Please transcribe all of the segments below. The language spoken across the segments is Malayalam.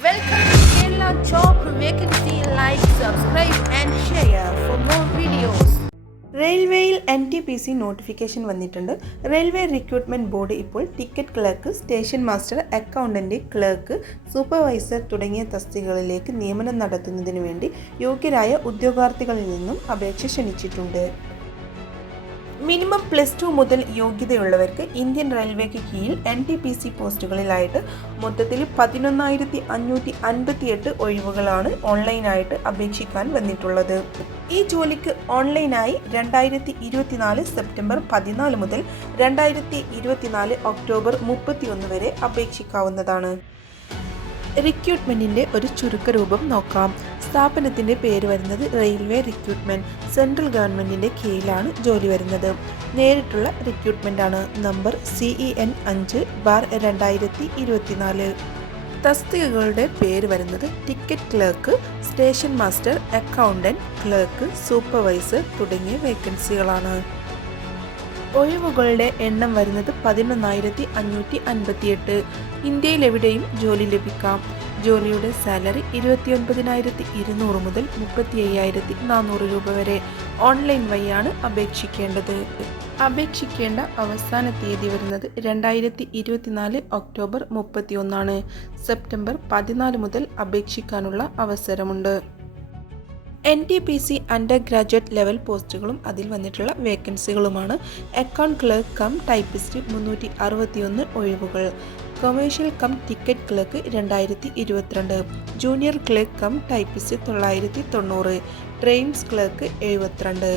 Welcome to Kerala Job Vacancy. Like, subscribe, and share for more videos. റെയിൽവേയിൽ N T P C notification വന്നിട്ടുണ്ട് റെയിൽവേ റിക്രൂട്ട്മെന്റ് ബോർഡ് ഇപ്പോൾ ticket clerk station master accountant clerk supervisor തുടങ്ങിയ തസ്തികകളിലേക്ക് നിയമനം നടത്തുന്നതിന് വേണ്ടി യോഗ്യരായ ഉദ്യോഗാർത്ഥികളിൽ നിന്നും അപേക്ഷ ക്ഷണിച്ചിട്ടുണ്ട് മിനിമം പ്ലസ് ടു മുതൽ യോഗ്യതയുള്ളവർക്ക് ഇന്ത്യൻ റെയിൽവേക്ക് കീഴിൽ എൻ ടി പി സി പോസ്റ്റുകളിലായിട്ട് മൊത്തത്തിൽ പതിനൊന്നായിരത്തി അഞ്ഞൂറ്റി അൻപത്തിയെട്ട് ഒഴിവുകളാണ് ഓൺലൈനായിട്ട് അപേക്ഷിക്കാൻ വന്നിട്ടുള്ളത്. ഈ ജോലിക്ക് ഓൺലൈനായി രണ്ടായിരത്തി ഇരുപത്തിനാല് സെപ്റ്റംബർ പതിനാല് മുതൽ രണ്ടായിരത്തി ഇരുപത്തിനാല് ഒക്ടോബർ മുപ്പത്തിയൊന്ന് വരെ അപേക്ഷിക്കാവുന്നതാണ്. റിക്രൂട്ട്മെന്റിന്റെ ഒരു ചുരുക്കരൂപം നോക്കാം. സ്ഥാപനത്തിന്റെ പേര് വരുന്നത് റെയിൽവേ റിക്രൂട്ട്മെന്റ് സെൻട്രൽ ഗവൺമെന്റിന്റെ കീഴിലാണ് ജോലി വരുന്നത്. നേരിട്ടുള്ള റിക്രൂട്ട്മെന്റ് ആണ്. നമ്പർ സിഇ എൻ അഞ്ച് ബാർ രണ്ടായിരത്തി ഇരുപത്തിനാല് തസ്തികകളുടെ പേര് വരുന്നത് ticket clerk station master accountant clerk supervisor തുടങ്ങിയ വേക്കൻസികളാണ് ഒഴിവുകളുടെ എണ്ണം വരുന്നത് പതിനൊന്നായിരത്തി അഞ്ഞൂറ്റി അൻപത്തിയെട്ട് ഇന്ത്യയിൽ എവിടെയും ജോലി ലഭിക്കാം. ജോലിയുടെ സാലറി ഇരുപത്തിയൊൻപതിനായിരത്തി ഇരുന്നൂറ് മുതൽ മുപ്പത്തി അയ്യായിരത്തി നാനൂറ് രൂപ വരെ. ഓൺലൈൻ വഴിയാണ് അപേക്ഷിക്കേണ്ടത്. അപേക്ഷിക്കേണ്ട അവസാന തീയതി വരുന്നത് രണ്ടായിരത്തി ഇരുപത്തിനാല് ഒക്ടോബർ മുപ്പത്തിയൊന്നാണ്. സെപ്റ്റംബർ പതിനാല് മുതൽ അപേക്ഷിക്കാനുള്ള അവസരമുണ്ട്. N T P C undergraduate level പോസ്റ്റുകളും അതിൽ വന്നിട്ടുള്ള വേക്കൻസികളുമാണ് അക്കൗണ്ട് ക്ലർക്ക് കം ടൈപ്പിസ്റ്റ് മുന്നൂറ്റി അറുപത്തിയൊന്ന് ഒഴിവുകൾ. കൊമേഴ്ഷ്യൽ കം ടിക്കറ്റ് ക്ലർക്ക് രണ്ടായിരത്തി ഇരുപത്തിരണ്ട് ജൂനിയർ ക്ലർക്ക് കം ടൈപ്പിസ്റ്റ് തൊള്ളായിരത്തി തൊണ്ണൂറ് ട്രെയിൻസ് ക്ലർക്ക് എഴുപത്തിരണ്ട്.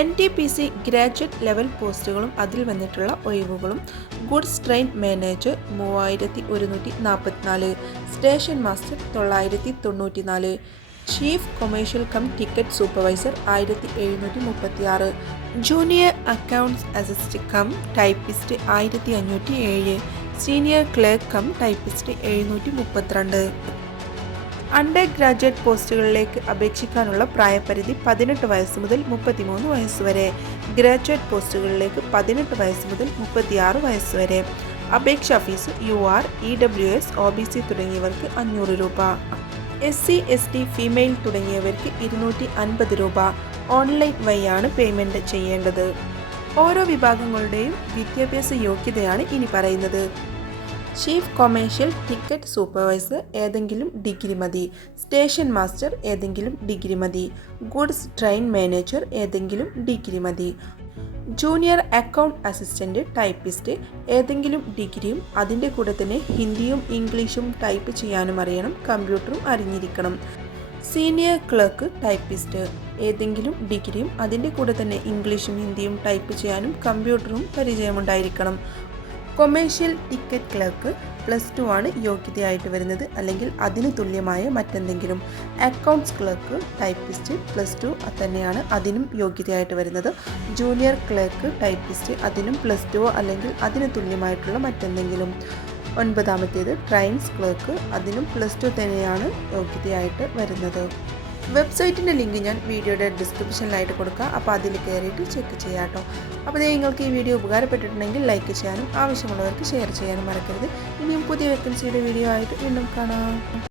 N T P C graduate level പോസ്റ്റുകളും അതിൽ വന്നിട്ടുള്ള ഒഴിവുകളും. ഗുഡ്സ് ട്രെയിൻ മാനേജർ മൂവായിരത്തി ഒരുന്നൂറ്റി നാൽപ്പത്തിനാല് സ്റ്റേഷൻ മാസ്റ്റർ തൊള്ളായിരത്തി തൊണ്ണൂറ്റി നാല് chief commercial cum ticket supervisor ആയിരത്തി എഴുന്നൂറ്റി മുപ്പത്തി ആറ് junior accounts assist cum typist ആയിരത്തി അഞ്ഞൂറ്റി ഏഴ് സീനിയർ ക്ലർക്ക് കം ടൈപ്പിസ്റ്റ് എഴുന്നൂറ്റി മുപ്പത്തിരണ്ട് അണ്ടർ ഗ്രാജുവേറ്റ് പോസ്റ്റുകളിലേക്ക് അപേക്ഷിക്കാനുള്ള പ്രായപരിധി പതിനെട്ട് വയസ്സ് മുതൽ മുപ്പത്തിമൂന്ന് വയസ്സ് വരെ. ഗ്രാജുവേറ്റ് പോസ്റ്റുകളിലേക്ക് പതിനെട്ട് വയസ്സ് മുതൽ മുപ്പത്തിയാറ് വയസ്സ് വരെ. അപേക്ഷാ fee U R E W S O B C തുടങ്ങിയവർക്ക് അഞ്ഞൂറ് രൂപ. S C S T female തുടങ്ങിയവർക്ക് ഇരുന്നൂറ്റി അൻപത് രൂപ ഓൺലൈൻ വഴിയാണ് പേയ്മെന്റ് ചെയ്യേണ്ടത്. ഓരോ വിഭാഗങ്ങളുടെയും വിദ്യാഭ്യാസ യോഗ്യതയാണ് ഇനി പറയുന്നത്. ചീഫ് കൊമേഴ്ഷ്യൽ ടിക്കറ്റ് സൂപ്പർവൈസർ ഏതെങ്കിലും ഡിഗ്രി മതി. സ്റ്റേഷൻ മാസ്റ്റർ ഏതെങ്കിലും ഡിഗ്രി മതി. ഗുഡ്സ് ട്രെയിൻ മാനേജർ ഏതെങ്കിലും ഡിഗ്രി മതി. ജൂനിയർ അക്കൗണ്ട് അസിസ്റ്റന്റ് ടൈപ്പിസ്റ്റ് ഏതെങ്കിലും ഡിഗ്രിയും അതിന്റെ കൂടെ തന്നെ ഹിന്ദിയും ഇംഗ്ലീഷും ടൈപ്പ് ചെയ്യാനും അറിയണം കമ്പ്യൂട്ടറും അറിഞ്ഞിരിക്കണം. സീനിയർ ക്ലർക്ക് ടൈപ്പിസ്റ്റ് ഏതെങ്കിലും ഡിഗ്രിയും അതിന്റെ കൂടെ തന്നെ ഇംഗ്ലീഷും ഹിന്ദിയും ടൈപ്പ് ചെയ്യാനും കമ്പ്യൂട്ടറും പരിചയമുണ്ടായിരിക്കണം. Commercial ticket clerk plus two ആണ് യോഗ്യതയായിട്ട് വരുന്നത്. അല്ലെങ്കിൽ അതിന് തുല്യമായ മറ്റെന്തെങ്കിലും accounts clerk typist plus two തന്നെയാണ് അതിനും യോഗ്യതയായിട്ട് വരുന്നത്. ജൂനിയർ ക്ലർക്ക് ടൈപ്പിസ്റ്റ് അതിനും പ്ലസ് ടു അല്ലെങ്കിൽ അതിന് തുല്യമായിട്ടുള്ള മറ്റെന്തെങ്കിലും. ഒൻപതാമത്തേത് ട്രെയിൻസ് ക്ലർക്ക് അതിനും പ്ലസ് ടു തന്നെയാണ് യോഗ്യതയായിട്ട് വരുന്നത്. വെബ്സൈറ്റിന്റെ ലിങ്ക് ഞാൻ വീഡിയോയുടെ ഡിസ്ക്രിപ്ഷനിലായിട്ട് കൊടുക്കുക അപ്പോൾ അതിൽ കയറിയിട്ട് ചെക്ക് ചെയ്യാം കേട്ടോ അപ്പോൾ നിങ്ങൾക്ക് ഈ വീഡിയോ ഉപകാരപ്പെട്ടിട്ടുണ്ടെങ്കിൽ ലൈക്ക് ചെയ്യാനും ആവശ്യമുള്ളവർക്ക് ഷെയർ ചെയ്യാനും മറക്കരുത്. ഇനിയും പുതിയ വേക്കൻസിയുടെ വീഡിയോ ആയിട്ട് വീണ്ടും കാണാം.